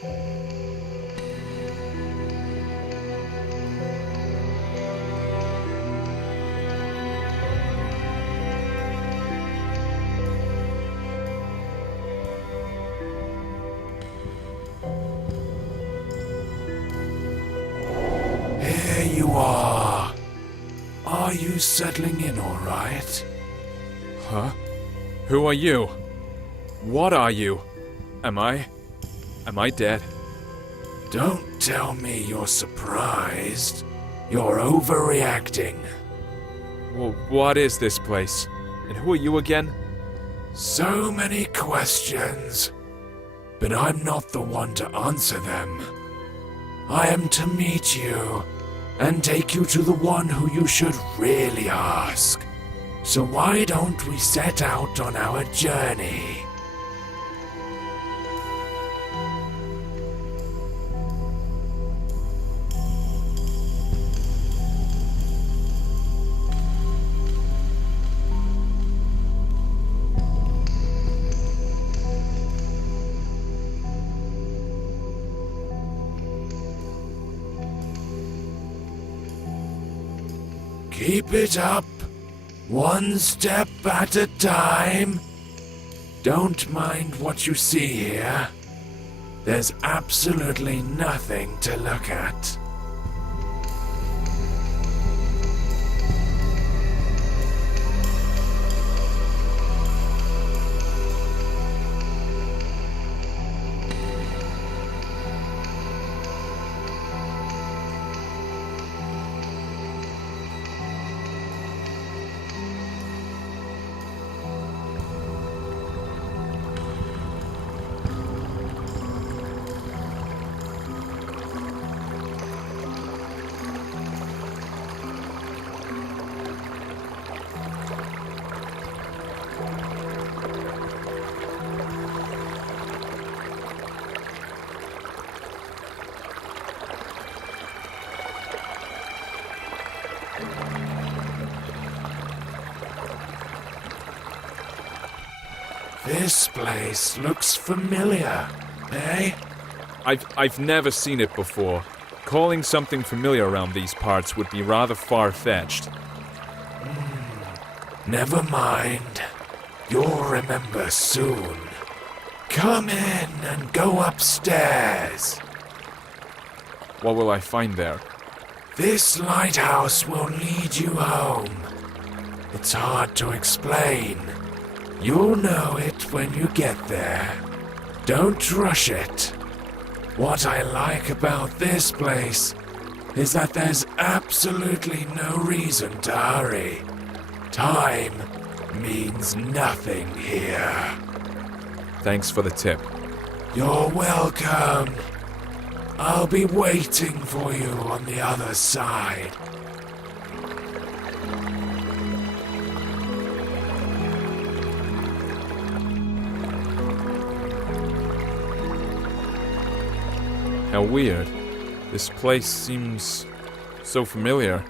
Here you are. Are you settling in all right? Huh? Who are you? What are you? Am I dead? Don't tell me you're surprised. You're overreacting. Well, what is this place? And who are you again? So many questions, but I'm not the one to answer them. I am to meet you and take you to the one who you should really ask. So why don't we set out on our journey? Keep it up, one step at a time. Don't mind what you see here. There's absolutely nothing to look at. This place looks familiar, eh? I've never seen it before. Calling something familiar around these parts would be rather far-fetched. Never mind. You'll remember soon. Come in and go upstairs. What will I find there? This lighthouse will lead you home. It's hard to explain. You'll know it when you get there. Don't rush it. What I like about this place is that there's absolutely no reason to hurry. Time means nothing here. Thanks for the tip. You're welcome. I'll be waiting for you on the other side. How weird. This place seems so familiar.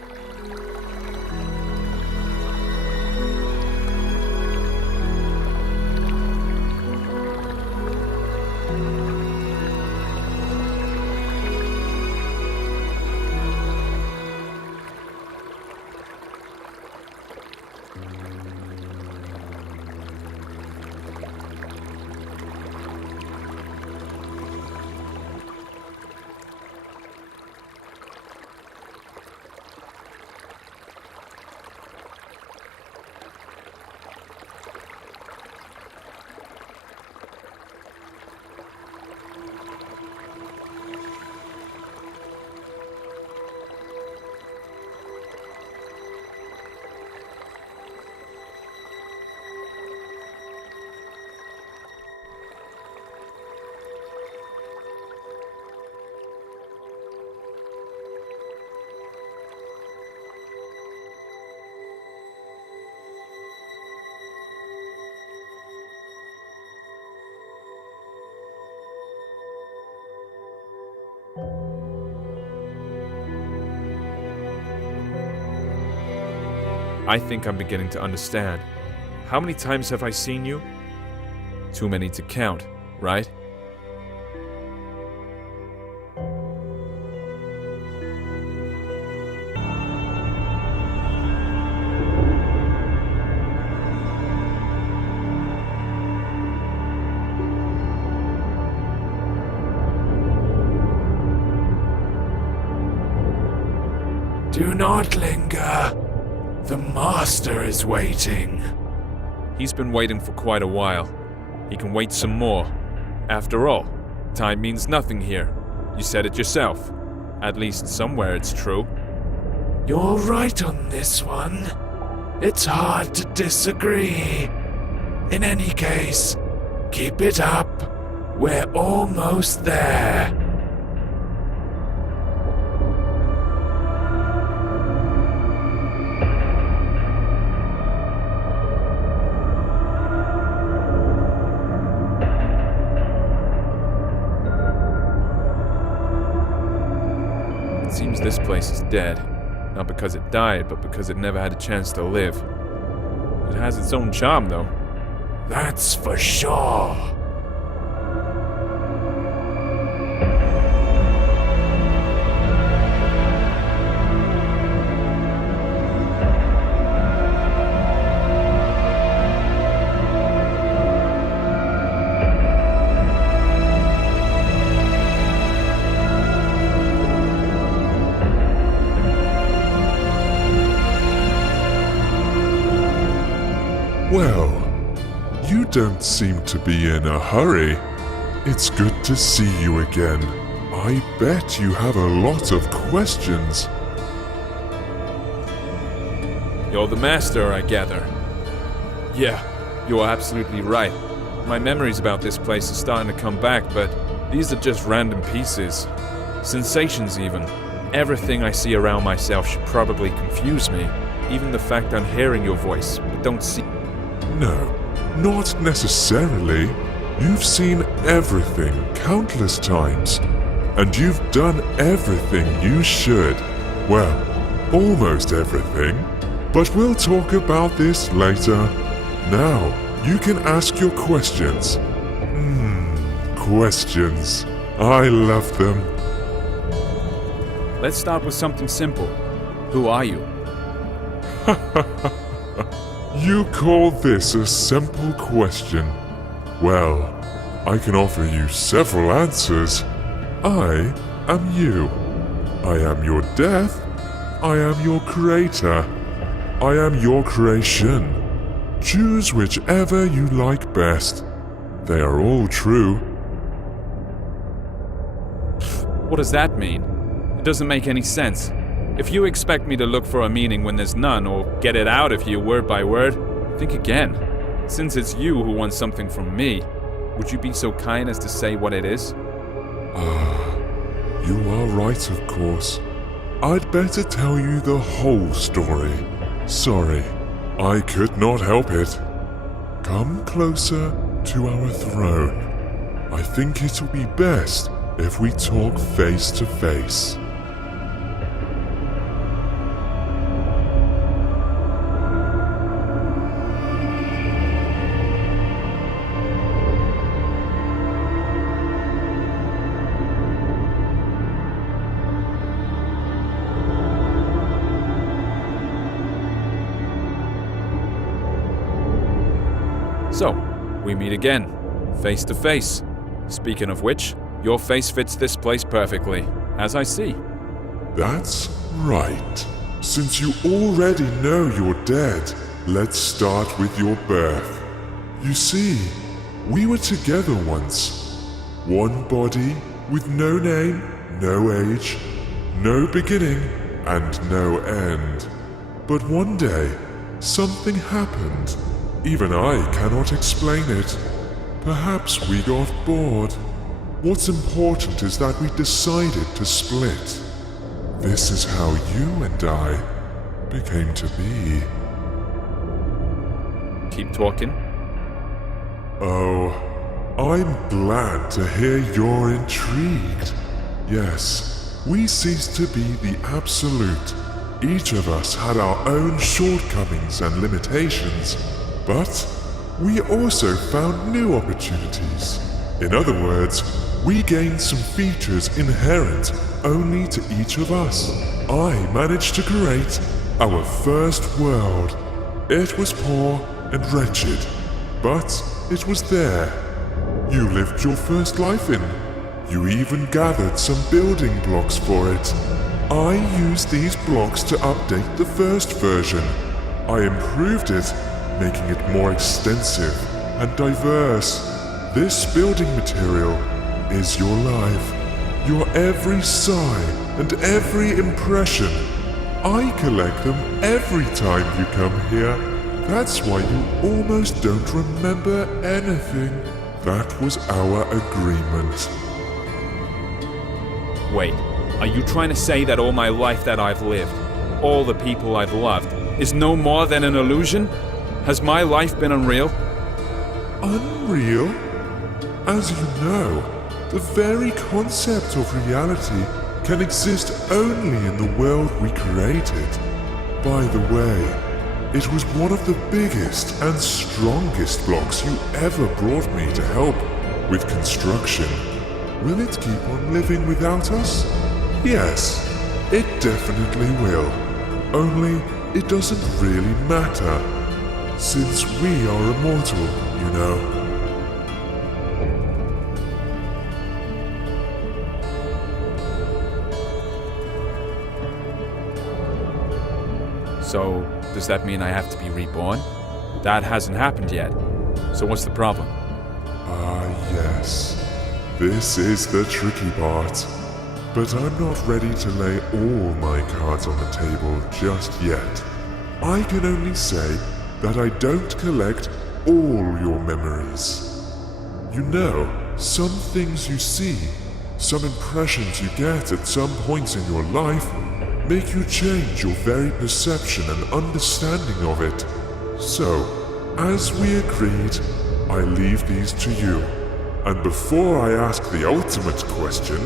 I think I'm beginning to understand. How many times have I seen you? Too many to count, right? Do not linger. The master is waiting. He's been waiting for quite a while. He can wait some more. After all, time means nothing here. You said it yourself. At least somewhere it's true. You're right on this one. It's hard to disagree. In any case, keep it up. We're almost there. It seems this place is dead. Not because it died, but because it never had a chance to live. It has its own charm, though. That's for sure. Well, you don't seem to be in a hurry. It's good to see you again. I bet you have a lot of questions. You're the master, I gather. Yeah, you're absolutely right. My memories about this place are starting to come back, but these are just random pieces. Sensations, even. Everything I see around myself should probably confuse me. Even the fact I'm hearing your voice, but don't see. No, not necessarily. You've seen everything countless times, and you've done everything you should. Well, almost everything. But we'll talk about this later. Now, you can ask your questions. Questions. I love them. Let's start with something simple. Who are you? You call this a simple question? Well, I can offer you several answers. I am you. I am your death. I am your creator. I am your creation. Choose whichever you like best. They are all true. What does that mean? It doesn't make any sense. If you expect me to look for a meaning when there's none, or get it out of you word by word, think again. Since it's you who wants something from me, would you be so kind as to say what it is? You are right, of course. I'd better tell you the whole story. Sorry, I could not help it. Come closer to our throne. I think it'll be best if we talk face to face. So, we meet again, face to face. Speaking of which, your face fits this place perfectly, as I see. That's right. Since you already know you're dead, let's start with your birth. You see, we were together once. One body with no name, no age, no beginning, and no end. But one day, something happened. Even I cannot explain it. Perhaps we got bored. What's important is that we decided to split. This is how you and I became to be. Keep talking. Oh, I'm glad to hear you're intrigued. Yes, we ceased to be the absolute. Each of us had our own shortcomings and limitations, but we also found new opportunities. In other words, we gained some features inherent only to each of us. I managed to create our first world. It was poor and wretched, but it was there. You lived your first life in. You even gathered some building blocks for it. I used these blocks to update the first version. I improved it, making it more extensive and diverse. This building material is your life, your every sigh and every impression. I collect them every time you come here. That's why you almost don't remember anything. That was our agreement. Wait, are you trying to say that all my life that I've lived, all the people I've loved, is no more than an illusion? Has my life been unreal? Unreal? As you know, the very concept of reality can exist only in the world we created. By the way, it was one of the biggest and strongest blocks you ever brought me to help with construction. Will it keep on living without us? Yes, it definitely will. Only it doesn't really matter, since we are immortal, you know. So, does that mean I have to be reborn? That hasn't happened yet. So what's the problem? Ah, yes. This is the tricky part. But I'm not ready to lay all my cards on the table just yet. I can only say that I don't collect all your memories. You know, some things you see, some impressions you get at some points in your life make you change your very perception and understanding of it. So, as we agreed, I leave these to you. And before I ask the ultimate question,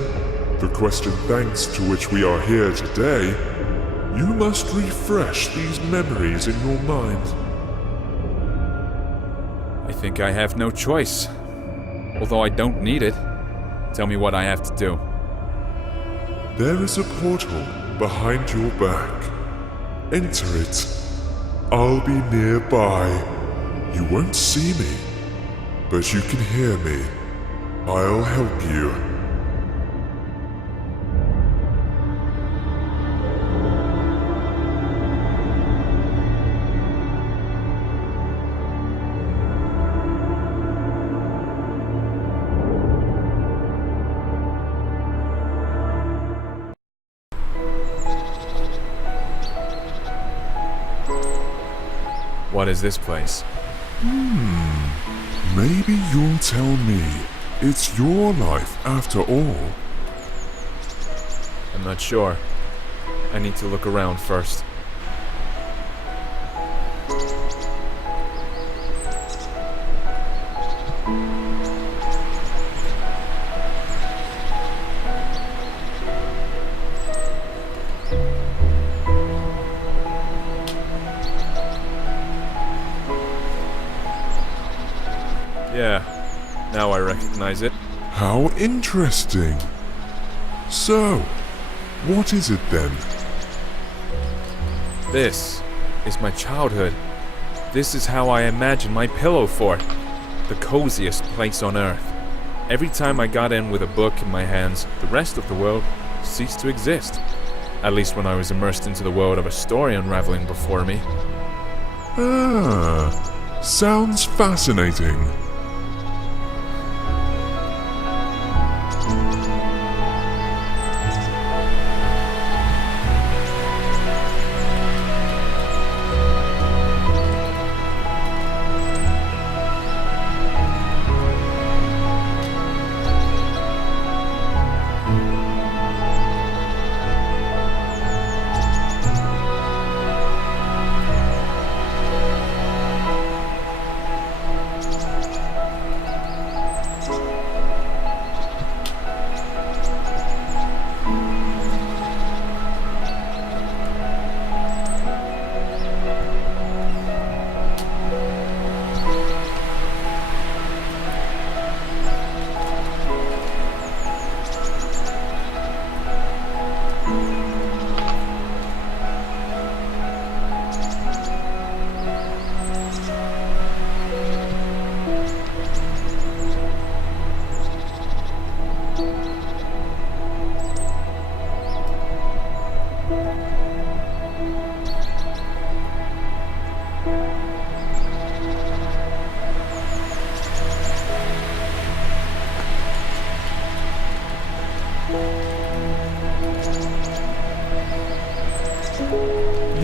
the question thanks to which we are here today, you must refresh these memories in your mind. I think I have no choice. Although I don't need it. Tell me what I have to do. There is a portal behind your back. Enter it. I'll be nearby. You won't see me, but you can hear me. I'll help you. What is this place? Maybe you'll tell me. It's your life after all. I'm not sure. I need to look around first. Yeah, now I recognize it. How interesting. So, what is it then? This is my childhood. This is how I imagine my pillow fort. The coziest place on earth. Every time I got in with a book in my hands, the rest of the world ceased to exist. At least when I was immersed into the world of a story unraveling before me. Ah, sounds fascinating.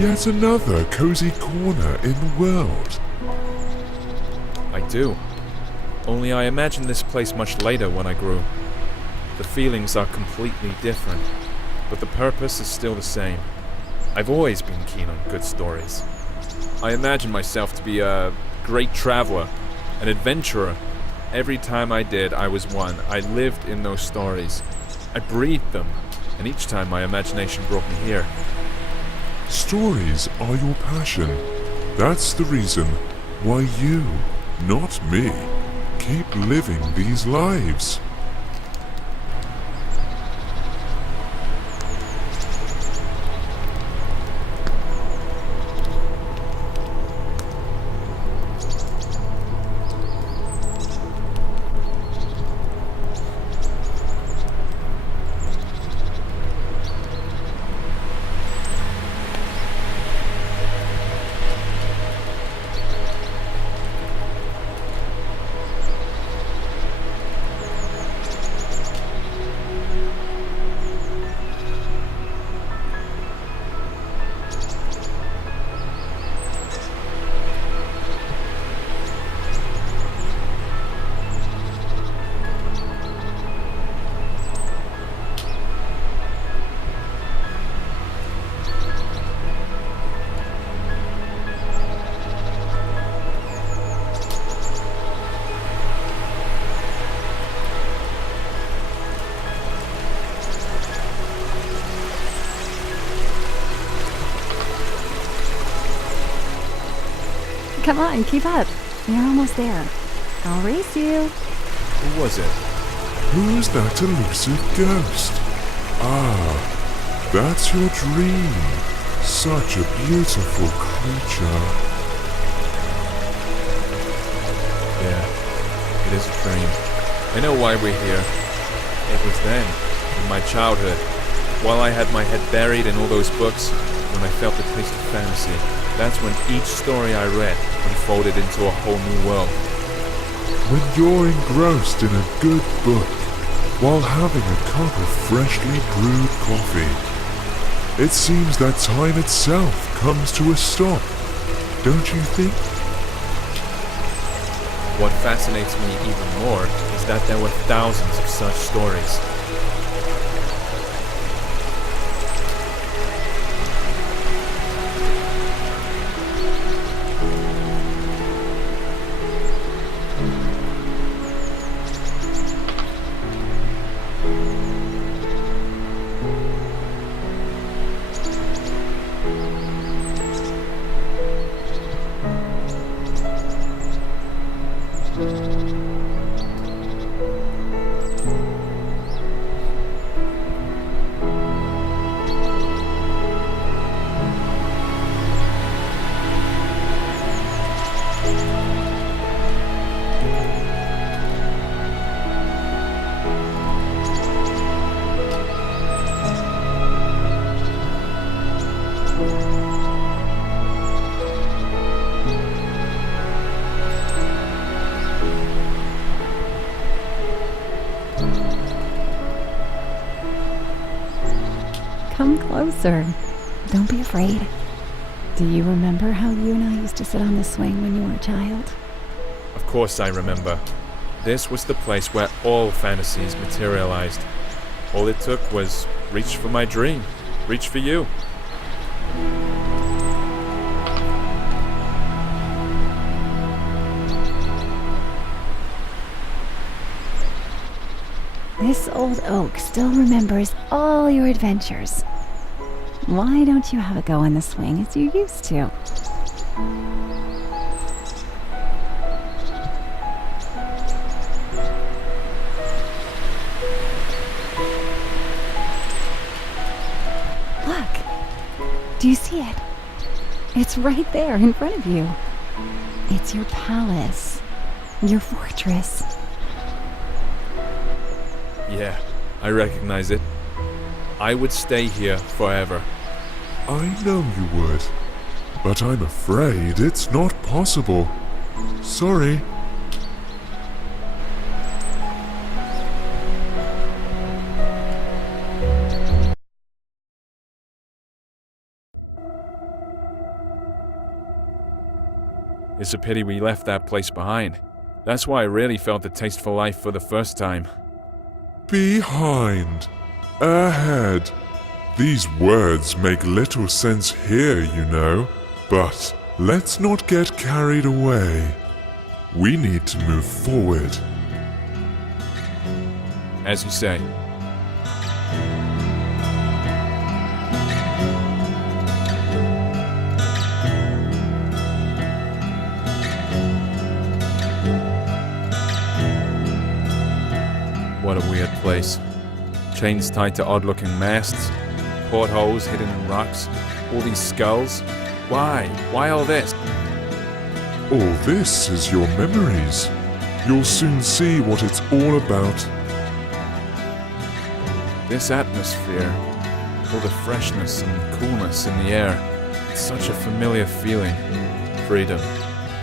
Yet another cozy corner in the world. I do. Only I imagined this place much later when I grew. The feelings are completely different, but the purpose is still the same. I've always been keen on good stories. I imagine myself to be a great traveler, an adventurer. Every time I did, I was one. I lived in those stories. I breathed them, and each time my imagination brought me here. Stories are your passion. That's the reason why you, not me, keep living these lives. Come on, keep up. You're almost there. I'll race you. Who was it? Who's that elusive ghost? Ah, that's your dream. Such a beautiful creature. Yeah, it is a dream. I know why we're here. It was then, in my childhood, while I had my head buried in all those books, when I felt the taste of fantasy. That's when each story I read unfolded into a whole new world. When you're engrossed in a good book, while having a cup of freshly brewed coffee, it seems that time itself comes to a stop, don't you think? What fascinates me even more is that there were thousands of such stories. Come closer. Don't be afraid. Do you remember how you and I used to sit on the swing when you were a child? Of course I remember. This was the place where all fantasies materialized. All it took was reach for my dream, reach for you. This old oak still remembers all your adventures. Why don't you have a go on the swing as you used to? Look! Do you see it? It's right there in front of you. It's your palace, your fortress. Yeah, I recognize it. I would stay here forever. I know you would, but I'm afraid it's not possible. Sorry. It's a pity we left that place behind. That's why I really felt the taste for life for the first time. Behind. Ahead. These words make little sense here, you know. But let's not get carried away. We need to move forward. As you say. What a weird place. Chains tied to odd-looking masts, portholes hidden in rocks, all these skulls. Why? Why all this? All this is your memories. You'll soon see what it's all about. This atmosphere, all the freshness and coolness in the air, it's such a familiar feeling. Freedom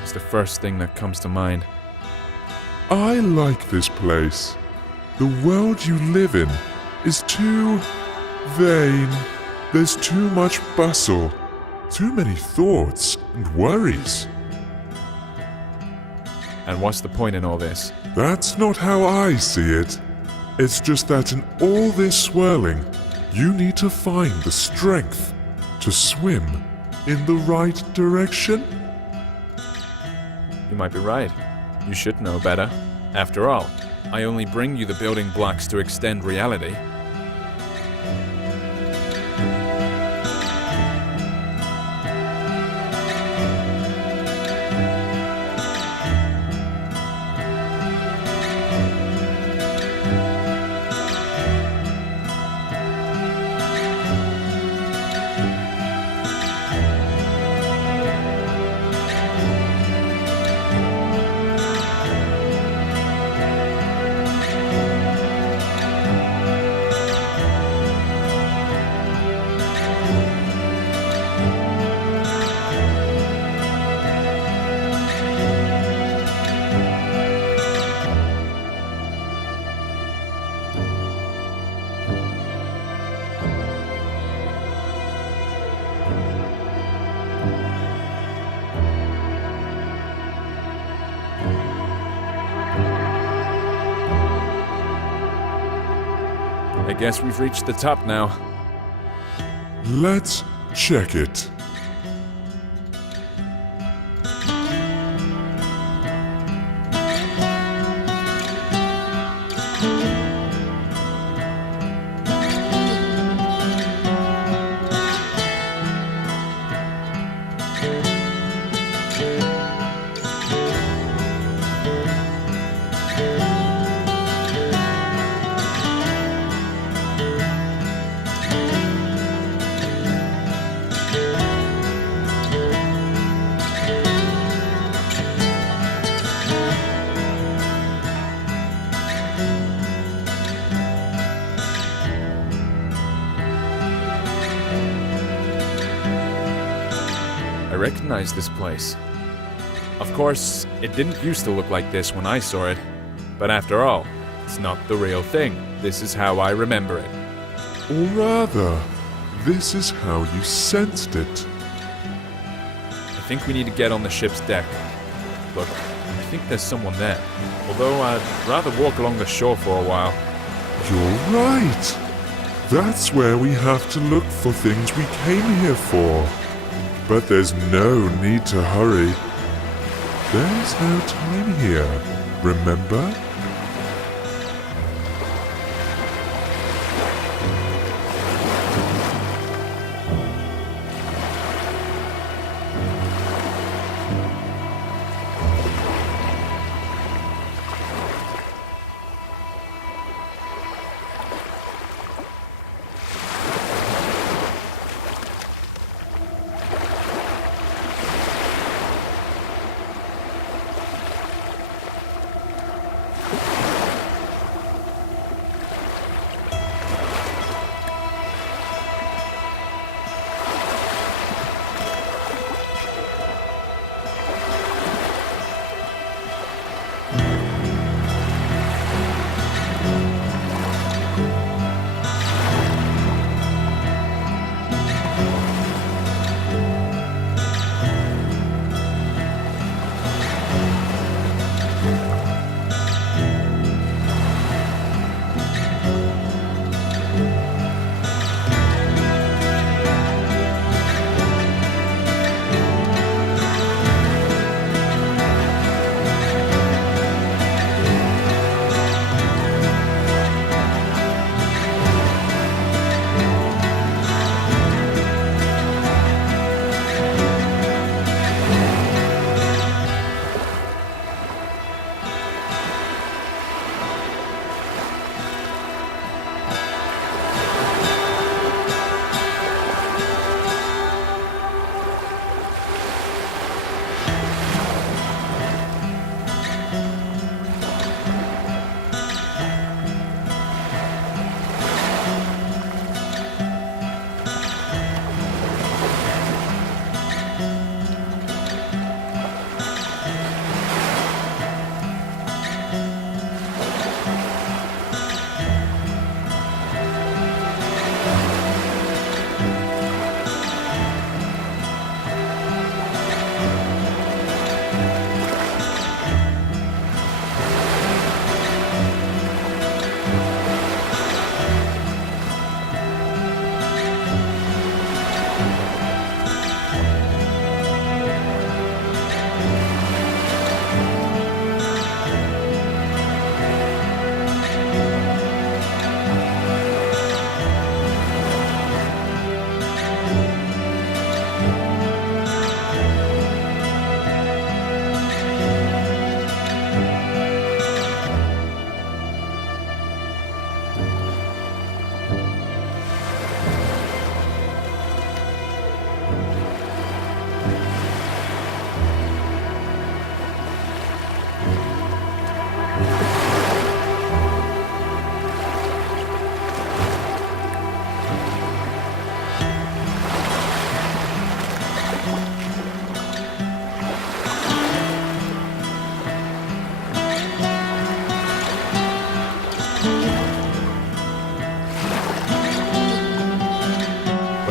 is the first thing that comes to mind. I like this place. The world you live in is too vain. There's too much bustle, too many thoughts and worries. And what's the point in all this? That's not how I see it. It's just that in all this swirling, you need to find the strength to swim in the right direction. You might be right. You should know better. After all, I only bring you the building blocks to extend reality. I guess we've reached the top now. Let's check it. I recognize this place. Of course, it didn't used to look like this when I saw it. But after all, it's not the real thing. This is how I remember it. Or rather, this is how you sensed it. I think we need to get on the ship's deck. Look, I think there's someone there. Although I'd rather walk along the shore for a while. You're right. That's where we have to look for things we came here for. But there's no need to hurry. There's no time here, remember?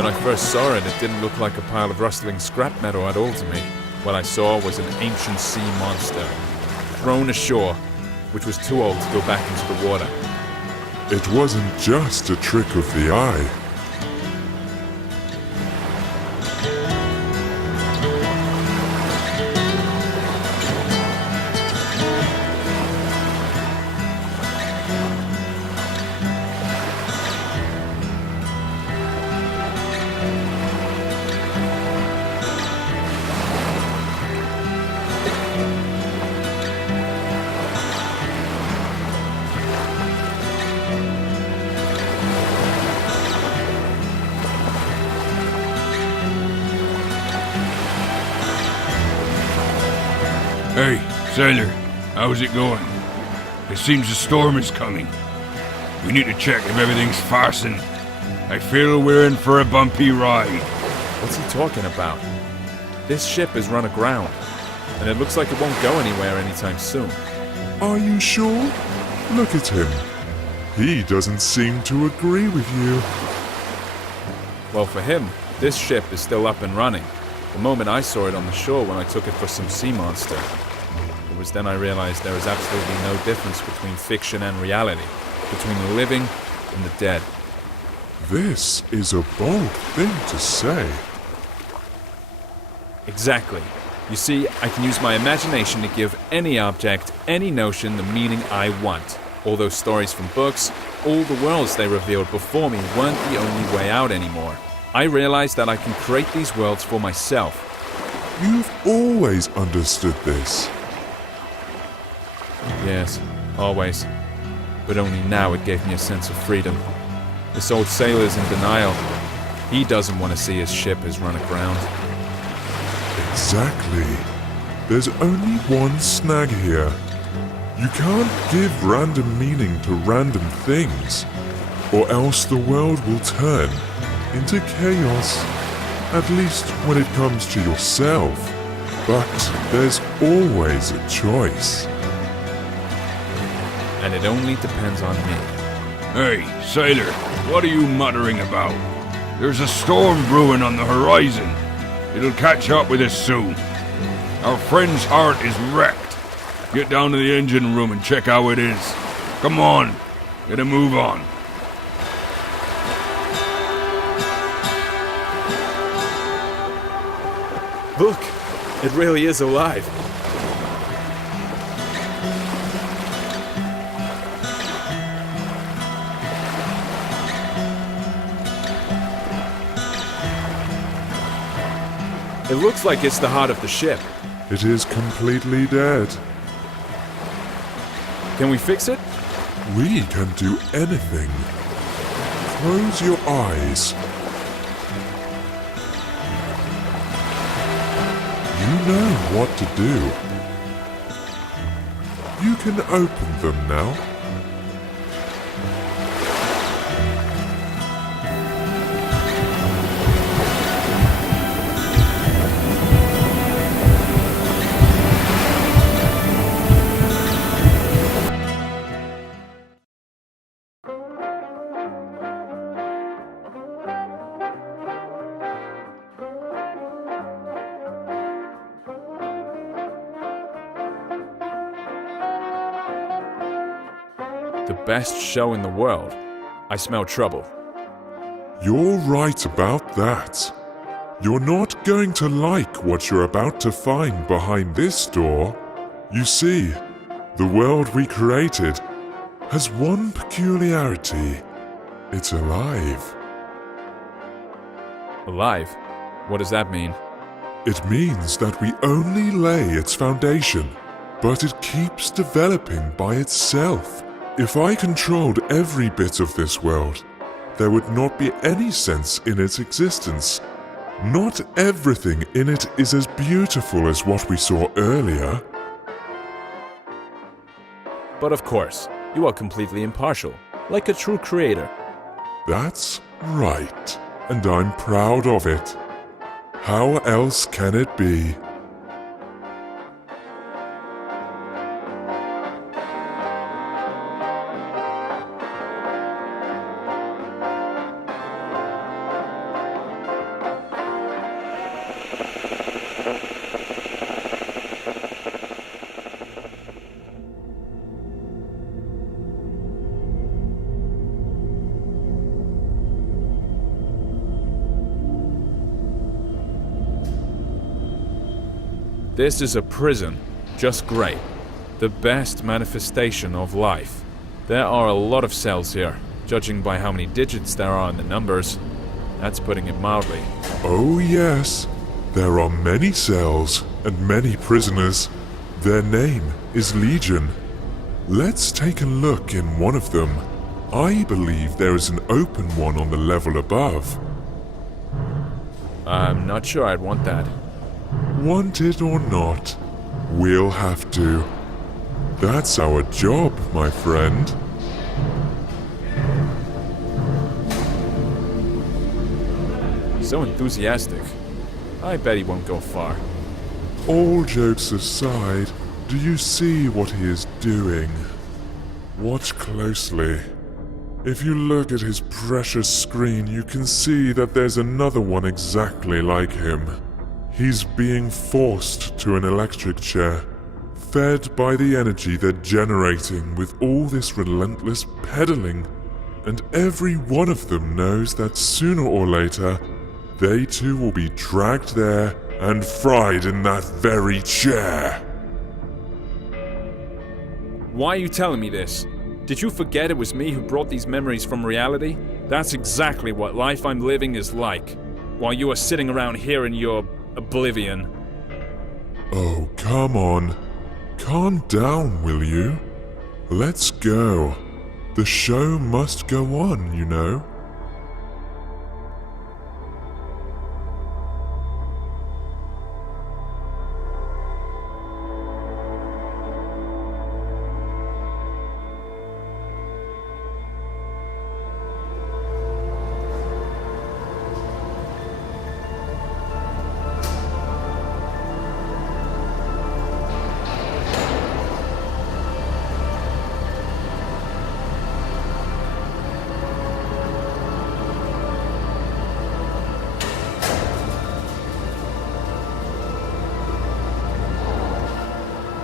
When I first saw it, it didn't look like a pile of rustling scrap metal at all to me. What I saw was an ancient sea monster, thrown ashore, which was too old to go back into the water. It wasn't just a trick of the eye. Hey, sailor, how's it going? It seems the storm is coming. We need to check if everything's fastened. I feel we're in for a bumpy ride. What's he talking about? This ship is run aground, and it looks like it won't go anywhere anytime soon. Are you sure? Look at him. He doesn't seem to agree with you. Well, for him, this ship is still up and running. The moment I saw it on the shore when I took it for some sea monster. It was then I realized there is absolutely no difference between fiction and reality, between the living and the dead. This is a bold thing to say. Exactly. You see, I can use my imagination to give any object, any notion, the meaning I want. All those stories from books, all the worlds they revealed before me weren't the only way out anymore. I realized that I can create these worlds for myself. You've always understood this. Yes, always. But only now it gave me a sense of freedom. This old sailor's in denial. He doesn't want to see his ship has run aground. Exactly. There's only one snag here. You can't give random meaning to random things, or else the world will turn into chaos. At least when it comes to yourself. But there's always a choice. And it only depends on me. Hey, sailor, what are you muttering about? There's a storm brewing on the horizon. It'll catch up with us soon. Our friend's heart is wrecked. Get down to the engine room and check how it is. Come on, get a move on. Look, it really is alive. It looks like it's the heart of the ship. It is completely dead. Can we fix it? We can do anything. Close your eyes. You know what to do. You can open them now. The best show in the world. I smell trouble. You're right about that. You're not going to like what you're about to find behind this door. You see, the world we created has one peculiarity. It's alive. Alive? What does that mean? It means that we only lay its foundation, but it keeps developing by itself. If I controlled every bit of this world, there would not be any sense in its existence. Not everything in it is as beautiful as what we saw earlier. But of course, you are completely impartial, like a true creator. That's right, and I'm proud of it. How else can it be? This is a prison. Just great. The best manifestation of life. There are a lot of cells here, judging by how many digits there are in the numbers. That's putting it mildly. Oh yes, there are many cells and many prisoners. Their name is Legion. Let's take a look in one of them. I believe there is an open one on the level above. I'm not sure I'd want that. Want it or not, we'll have to. That's our job, my friend. So enthusiastic. I bet he won't go far. All jokes aside, do you see what he is doing? Watch closely. If you look at his precious screen, you can see that there's another one exactly like him. He's being forced to an electric chair, fed by the energy they're generating with all this relentless pedaling. And every one of them knows that sooner or later, they too will be dragged there and fried in that very chair. Why are you telling me this? Did you forget it was me who brought these memories from reality? That's exactly what life I'm living is like, while you are sitting around here in your oblivion. Oh, come on. Calm down, will you? Let's go. The show must go on, you know.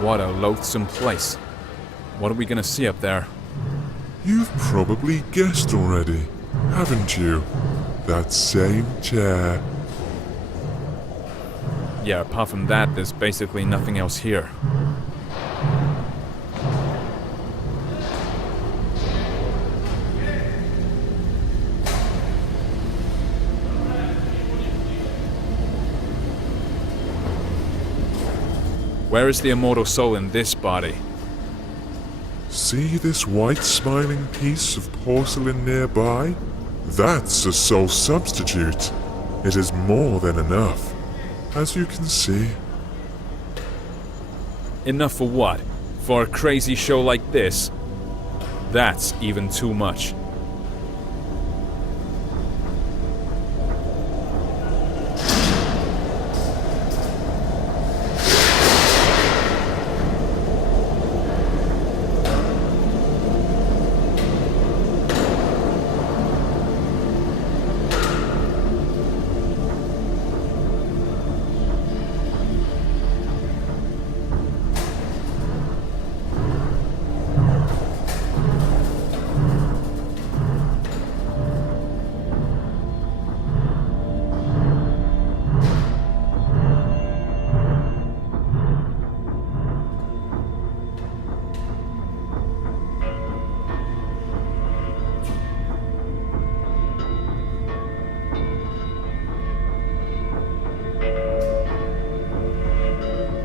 What a loathsome place. What are we gonna see up there? You've probably guessed already, haven't you? That same chair. Yeah, apart from that, there's basically nothing else here. Where is the immortal soul in this body? See this white smiling piece of porcelain nearby? That's a soul substitute. It is more than enough, as you can see. Enough for what? For a crazy show like this? That's even too much.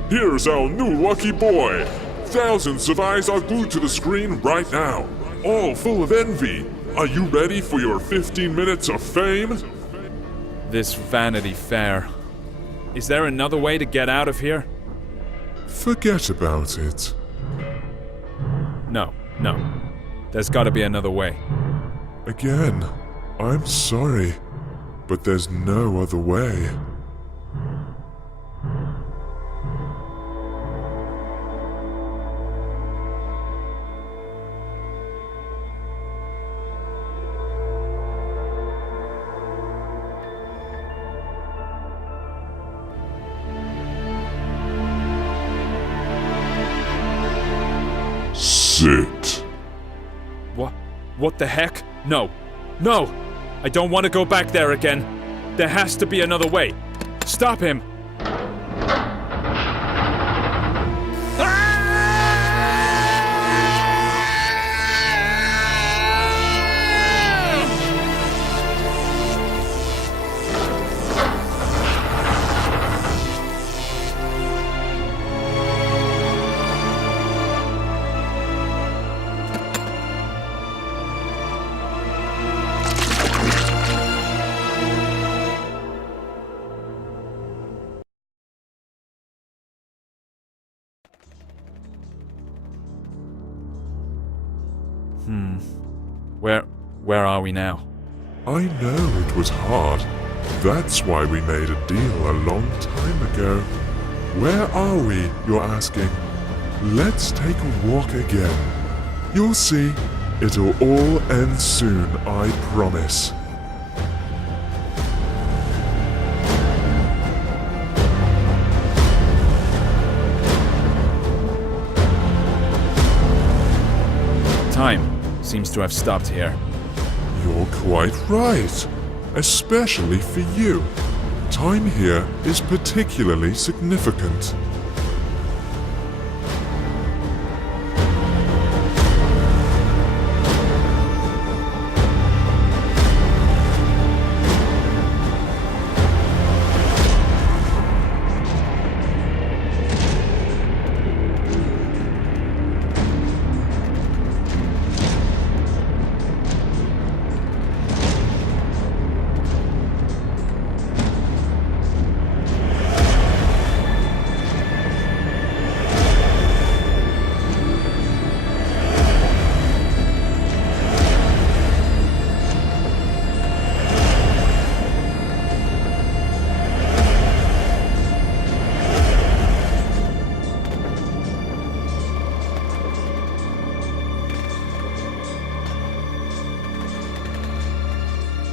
Here's our new lucky boy! Thousands of eyes are glued to the screen right now, all full of envy. Are you ready for your 15 minutes of fame? This Vanity Fair. Is there another way to get out of here? Forget about it. No. There's gotta be another way. Again, I'm sorry, but there's no other way. Sit. What the heck? No! I don't want to go back there again. There has to be another way. Stop him! Where are we now? I know it was hard. That's why we made a deal a long time ago. Where are we, you're asking? Let's take a walk again. You'll see, it'll all end soon, I promise. Time seems to have stopped here. You're quite right, especially for you. Time here is particularly significant.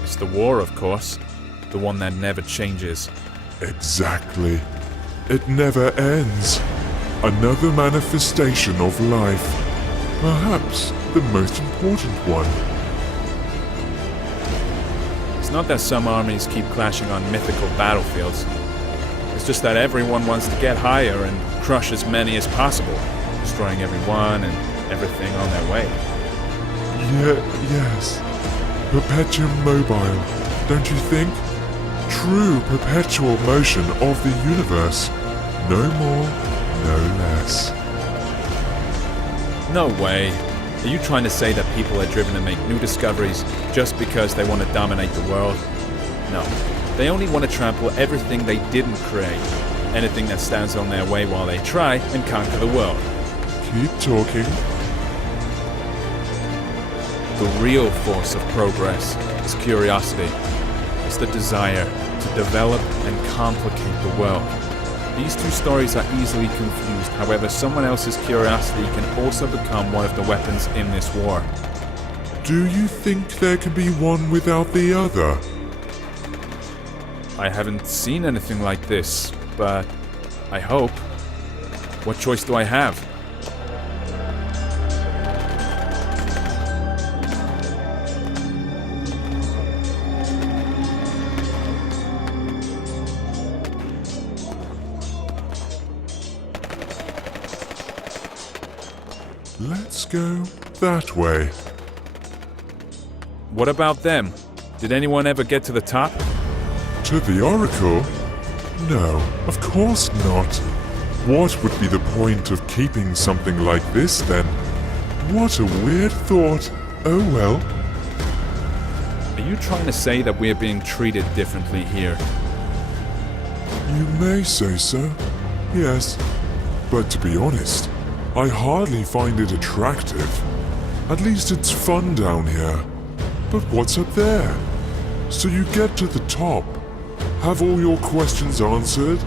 It's the war, of course. The one that never changes. Exactly. It never ends. Another manifestation of life. Perhaps the most important one. It's not that some armies keep clashing on mythical battlefields. It's just that everyone wants to get higher and crush as many as possible, destroying everyone and everything on their way. Yes. Perpetuum mobile, don't you think? True perpetual motion of the universe. No more, no less. No way. Are you trying to say that people are driven to make new discoveries just because they want to dominate the world? No. They only want to trample everything they didn't create. Anything that stands on their way while they try and conquer the world. Keep talking. The real force of progress is curiosity. It's the desire to develop and complicate the world. These two stories are easily confused, however, someone else's curiosity can also become one of the weapons in this war. Do you think there can be one without the other? I haven't seen anything like this, but I hope. What choice do I have? Let's go that way. What about them? Did anyone ever get to the top? To the Oracle? No, of course not. What would be the point of keeping something like this then? What a weird thought. Oh well. Are you trying to say that we're being treated differently here? You may say so, yes. But to be honest, I hardly find it attractive. At least it's fun down here. But what's up there? So you get to the top, have all your questions answered.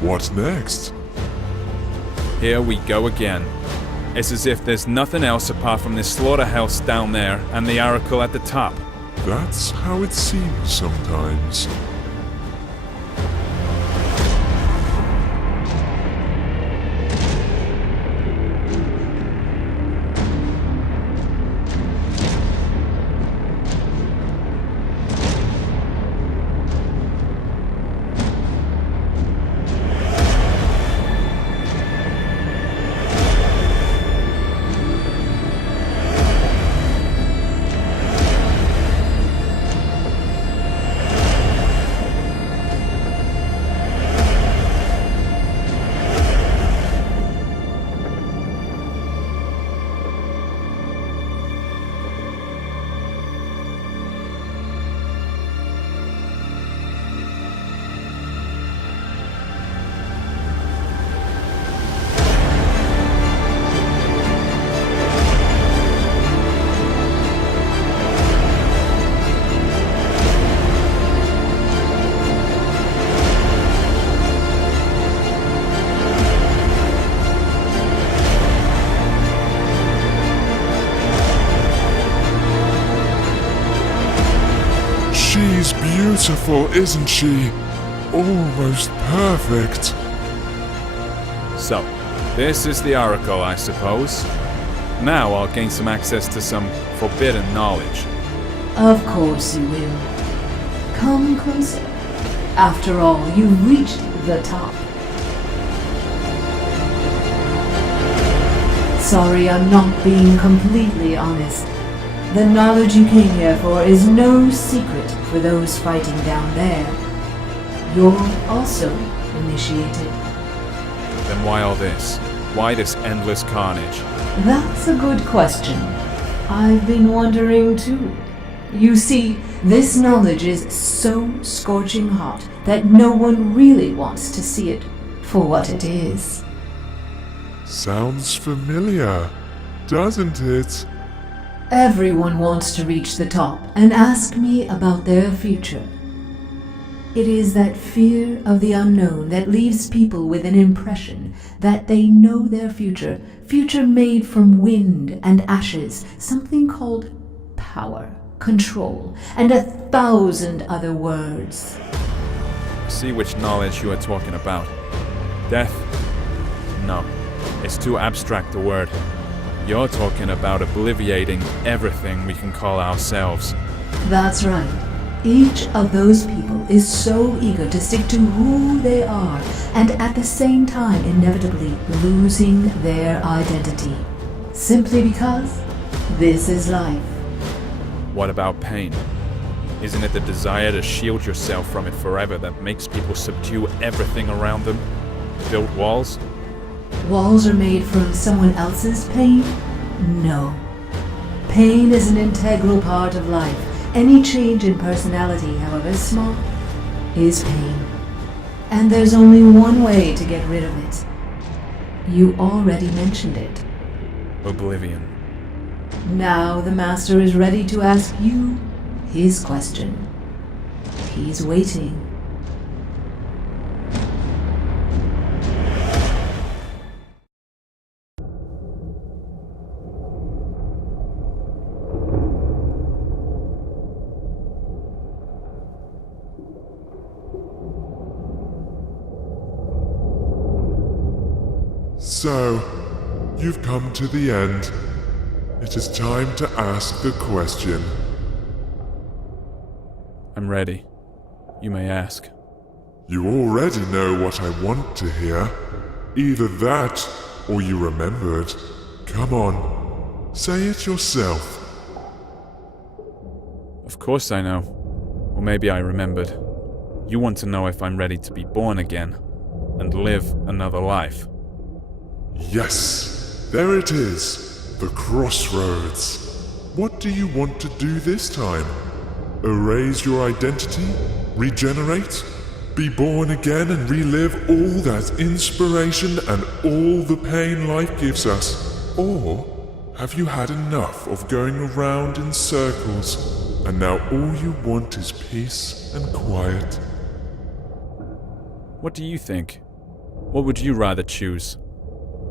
What next? Here we go again. It's as if there's nothing else apart from this slaughterhouse down there and the oracle at the top. That's how it seems sometimes. She's beautiful, isn't she? Almost perfect. So, this is the Oracle, I suppose. Now I'll gain some access to some forbidden knowledge. Of course you will. Come closer. After all, you've reached the top. Sorry, I'm not being completely honest. The knowledge you came here for is no secret for those fighting down there. You're also initiated. Then why all this? Why this endless carnage? That's a good question. I've been wondering too. You see, this knowledge is so scorching hot that no one really wants to see it for what it is. Sounds familiar, doesn't it? Everyone wants to reach the top and ask me about their future. It is that fear of the unknown that leaves people with an impression that they know their future made from wind and ashes, something called power, control, and 1,000 other words. See which knowledge you are talking about. Death? No, it's too abstract a word. You're talking about obliviating everything we can call ourselves. That's right. Each of those people is so eager to stick to who they are, and at the same time inevitably losing their identity. Simply because this is life. What about pain? Isn't it the desire to shield yourself from it forever that makes people subdue everything around them? Build walls? Walls are made from someone else's pain? No. Pain is an integral part of life. Any change in personality, however small, is pain. And there's only one way to get rid of it. You already mentioned it. Oblivion. Now the Master is ready to ask you his question. He's waiting. So, you've come to the end. It is time to ask the question. I'm ready. You may ask. You already know what I want to hear. Either that, or you remembered. Come on, say it yourself. Of course I know. Or maybe I remembered. You want to know if I'm ready to be born again and live another life. Yes, there it is. The crossroads. What do you want to do this time? Erase your identity? Regenerate? Be born again and relive all that inspiration and all the pain life gives us? Or have you had enough of going around in circles and now all you want is peace and quiet? What do you think? What would you rather choose?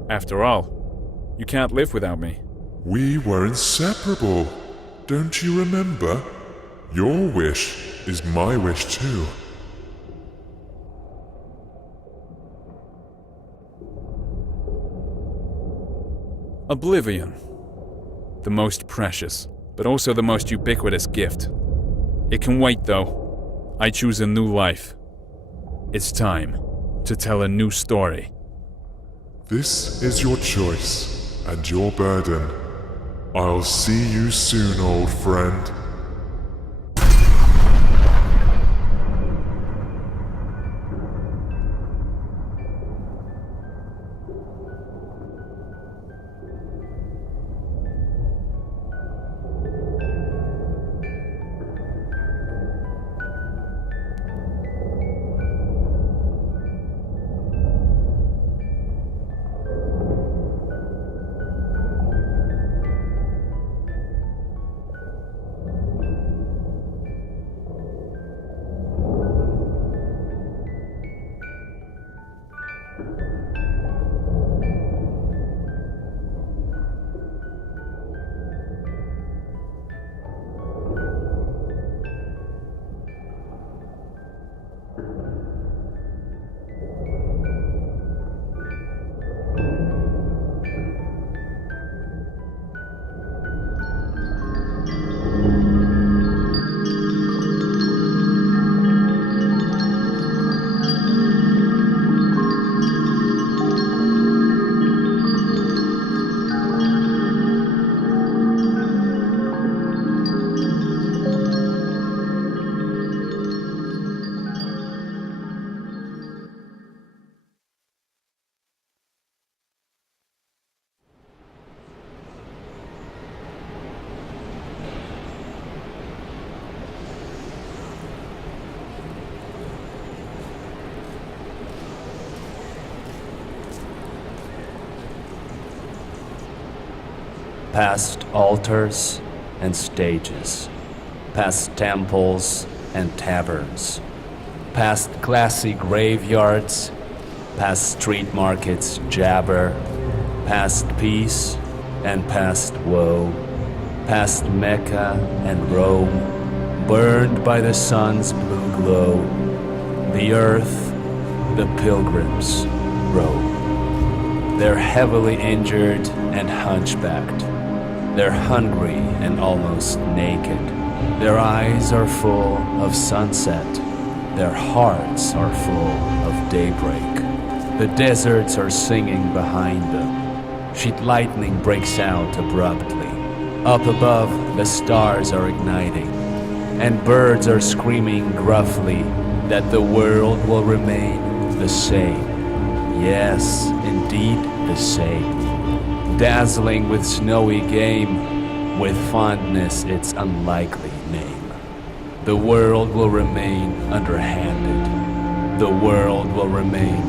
After all, you can't live without me. We were inseparable. Don't you remember? Your wish is my wish too. Oblivion. The most precious, but also the most ubiquitous gift. It can wait though. I choose a new life. It's time to tell a new story. This is your choice and your burden. I'll see you soon, old friend. past altars and stages, past temples and taverns, past classy graveyards, past street markets jabber, past peace and past woe, past Mecca and Rome, burned by the sun's blue glow. The earth, the pilgrims roam. They're heavily injured and hunchbacked. They're hungry and almost naked. Their eyes are full of sunset. Their hearts are full of daybreak. The deserts are singing behind them. Sheet lightning breaks out abruptly. Up above, the stars are igniting, and birds are screaming gruffly that the world will remain the same. Yes, indeed the same. Dazzling with snowy game, with fondness its unlikely name. The world will remain underhanded. The world will remain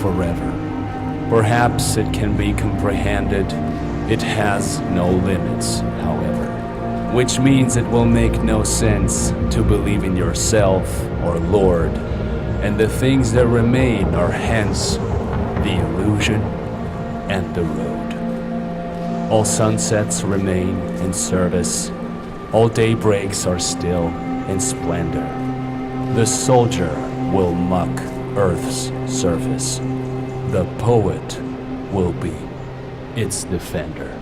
forever. Perhaps it can be comprehended. It has no limits, however, which means it will make no sense to believe in yourself or Lord, and the things that remain are hence the illusion and the road. All sunsets remain in service. All daybreaks are still in splendor. The soldier will muck Earth's surface. The poet will be its defender.